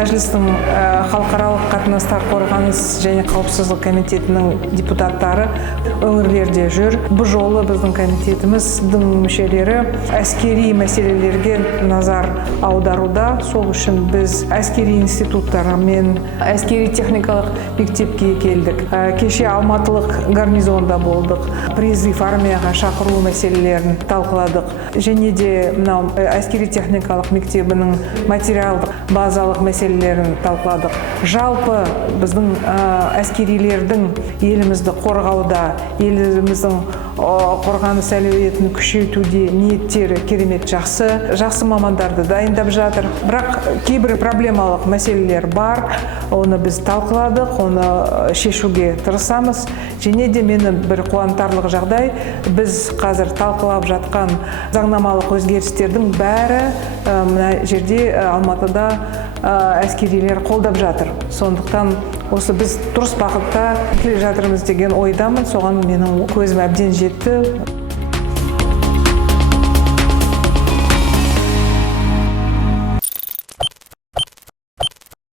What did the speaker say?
мәжілістің халықаралық қатынастар қорғаныс және қауіпсіздік комитетінің депутаттары өңірлерде жүр. Бұл жолы біздің комитетіміздің мүшелері әскери мәселелерге назар аударуда. Сол үшін біз әскери институттар мен әскери техникалық мектепке келдік. Кеше Алматылық гарнизонда болдық. Призыв армияға шақыру мәселелерін талқыладық. Және де мынау әскери техникалық мектебінің материалдық базалық мәселелерін талқыладық. Жалпы біздің әскерилердің елімізді қорғауда, еліміздің қорғаныс әлеуетін күшейтуде ниеттері керемет жақсы мамандарды дайындап жатыр. Бірақ кейбір проблемалық мәселелер бар. Оны біз талқыладық, оны шешуге тырысамыз. Және де мені бір қуантарлық жағдай, біз қазір талқылап жатқан заңнамалық өзгерістердің бәрі мына жерде Алматыда әскерилер қолдап жатыр. Сондықтан осы біз дұрыс бағытта келе жатырмыз деген ойдамын. Соған менің көзім әбден жетті.